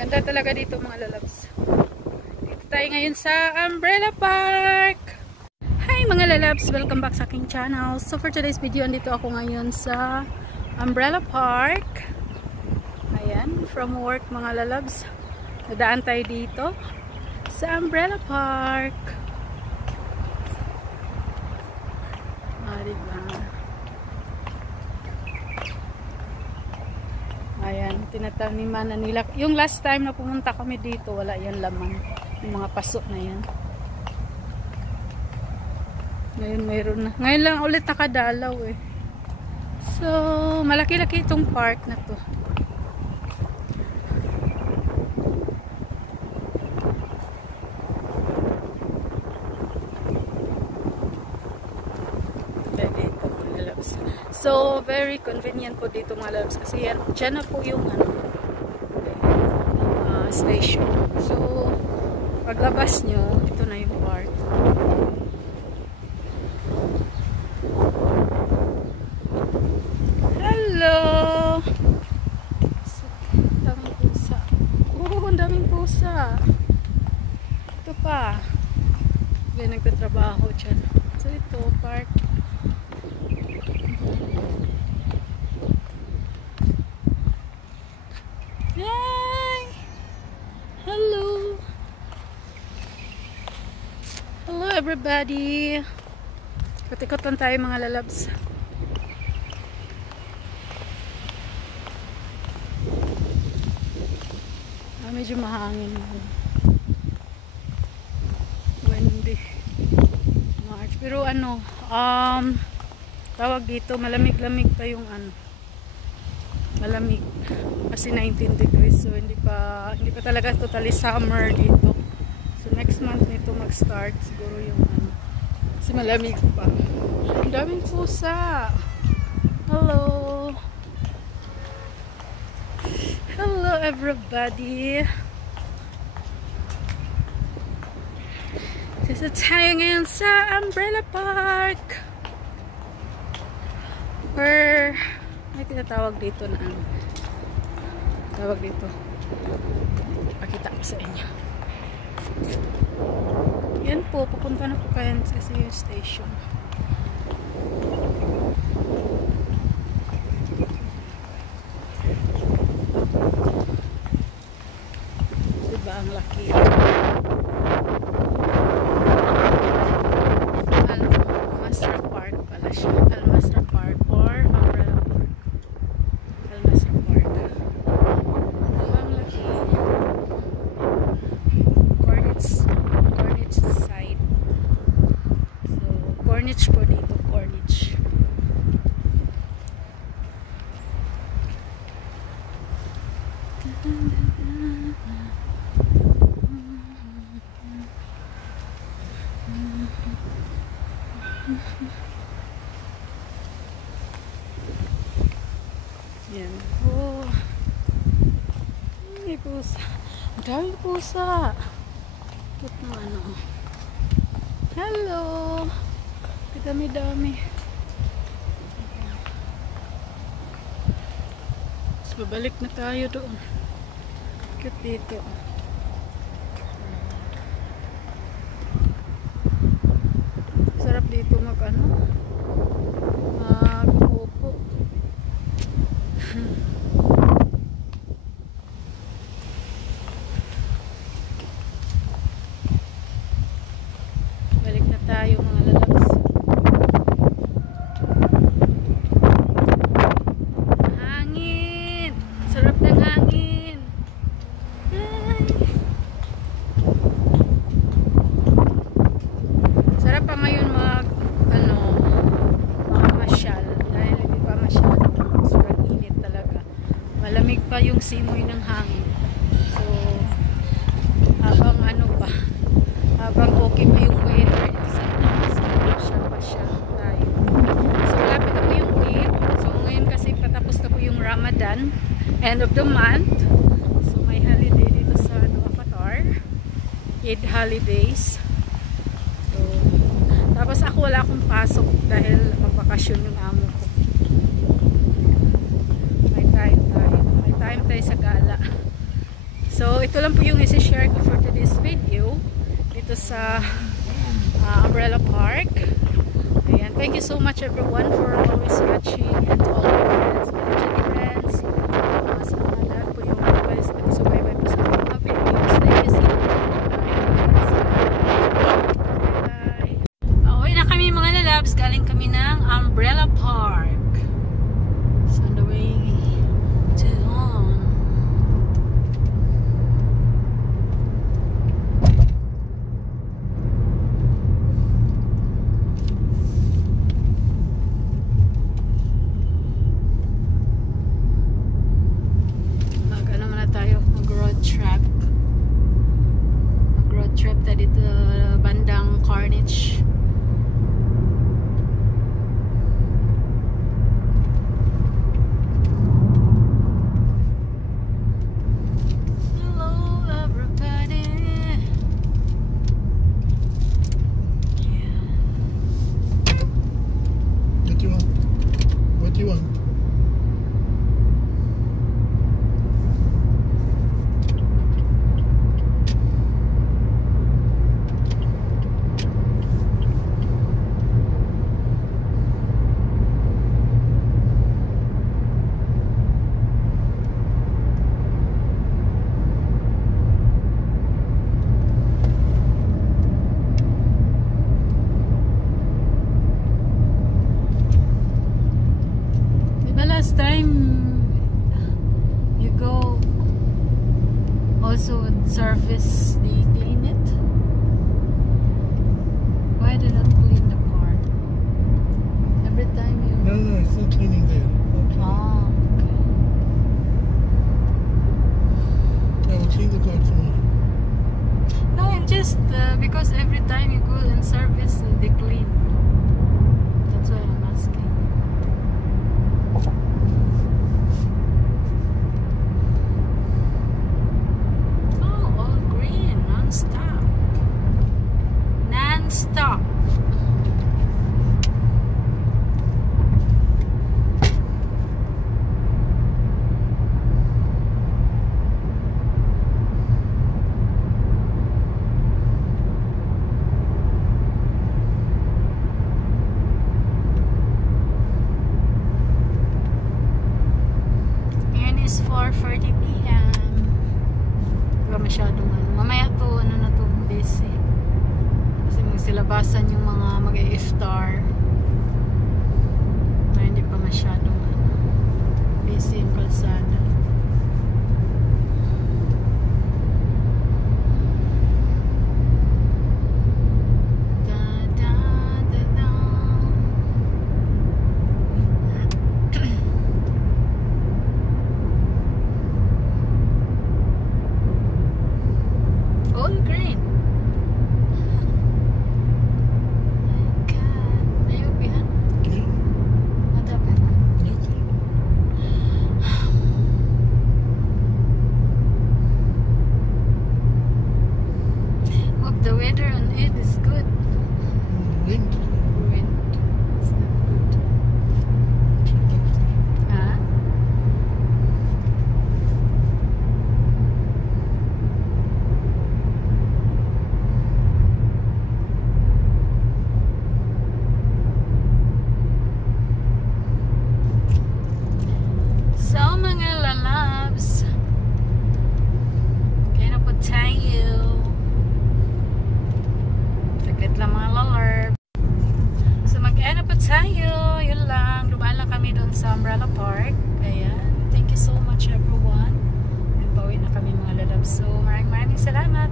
Ganda talaga dito mga lalabs. Dito tayo ngayon sa Umbrella Park. Hi mga lalabs! Welcome back sa aking channel. So for today's video, andito ako ngayon sa Umbrella Park. Ayan, from work mga lalabs. Nadaan tayo dito sa Umbrella Park. Diba? Ayan, tinataniman na nila. Yung last time na pumunta kami dito, wala yan laman. Yung mga paso na yan. Ngayon mayroon na. Ngayon lang ulit nakadalaw eh. So, malaki-laki itong park na to. So, very convenient po dito mga loves kasi yan, dyan na po yung station. So, paglabas nyo, ito na yung park. Hello! So, daming pusa. Oh, ang daming pusa. Ito pa. May nagtatrabaho dyan. So, ito, park. Hi! Hello! Hello everybody! Ikot-ikot lang tayo mga lalabs. Medyo mahangin. Windy. March. Pero ano, tawag dito, malamig-lamig pa yung malamig kasi 19 degrees, so hindi pa talaga totally summer dito. So next month nito mag-start siguro yung kasi malamig pa. Ang daming pusa. Hello. Hello everybody. This is tayo ngayon sa Umbrella Park. Where may tinatawag dito na tawag dito. Pakita ko sa inyo. Yan po, pupunta na po kayo sa station. Diba ang laki? Al-Masra Park pala siya. Al-Masra Park or Umbrella Park. Al-Masra Park. Ang laki. Corniche side. So, Corniche po dito. Corniche. Yan. Oh. May pusa. Ang daming pusa. Ito na Hello. Dami-dami. Mas babalik na tayo doon. Cute dito. Sarap dito mag-upo. Balik na tayo mga lalabs. Hangin! Sarap ng hangin! Ay! Sarap pa ngayon mamasyal dahil hindi pa masyadong sobrang init talaga. Malamig pa yung simoy ng hangin. So, habang okay pa yung weather, masyal pa siya tayo. So, malapit na po yung Eid. So, ngayon kasi patapos na po yung Ramadan, end of the month. So, may holiday dito sa Qatar. Eid holidays. So, tapos ako wala akong pasok dahil magbakasyon yung amo ko. May time tayo sa gala. So, ito lang po yung isi-share ko for today's video dito sa Umbrella Park. Ayan. Thank you so much everyone for always watching, and to all my friends, my legit friends. Sa mga lahat po yung nagsubaybay po sa mga videos. Thank you so much. Bye-bye. Pauwi na kami mga lalabs. Galing kami ng Umbrella Park. So, on the way to home. Trip tayo dito bandang Carnage. Hello everybody. Yeah. What do you want? What do you want? Last time you go also with service, they clean it. Why did not clean the car? Every time you... No, it's not cleaning there. Okay. Ah, okay. I will clean the car tomorrow. No, I'm just because every time you go in service, they clean. That's why I'm asking. Stop. Ngayon is 4:40 PM. Diba masyadong mamaya to, ano na to, busy. Kasi magsilabasan yung mga mag-iftar na hindi pa masyadong busy yung kalsada. All green. The weather on it is good. Wind. It's not good. Huh? So mga lalabs, kaya na po tayo. Saglit lang mga lalarp. So mag-end pa tayo. Yun lang. Dumaan lang kami doon sa Umbrella Park. Ayan. Thank you so much everyone. And pauwi na kami mga lalabs. So maraming salamat.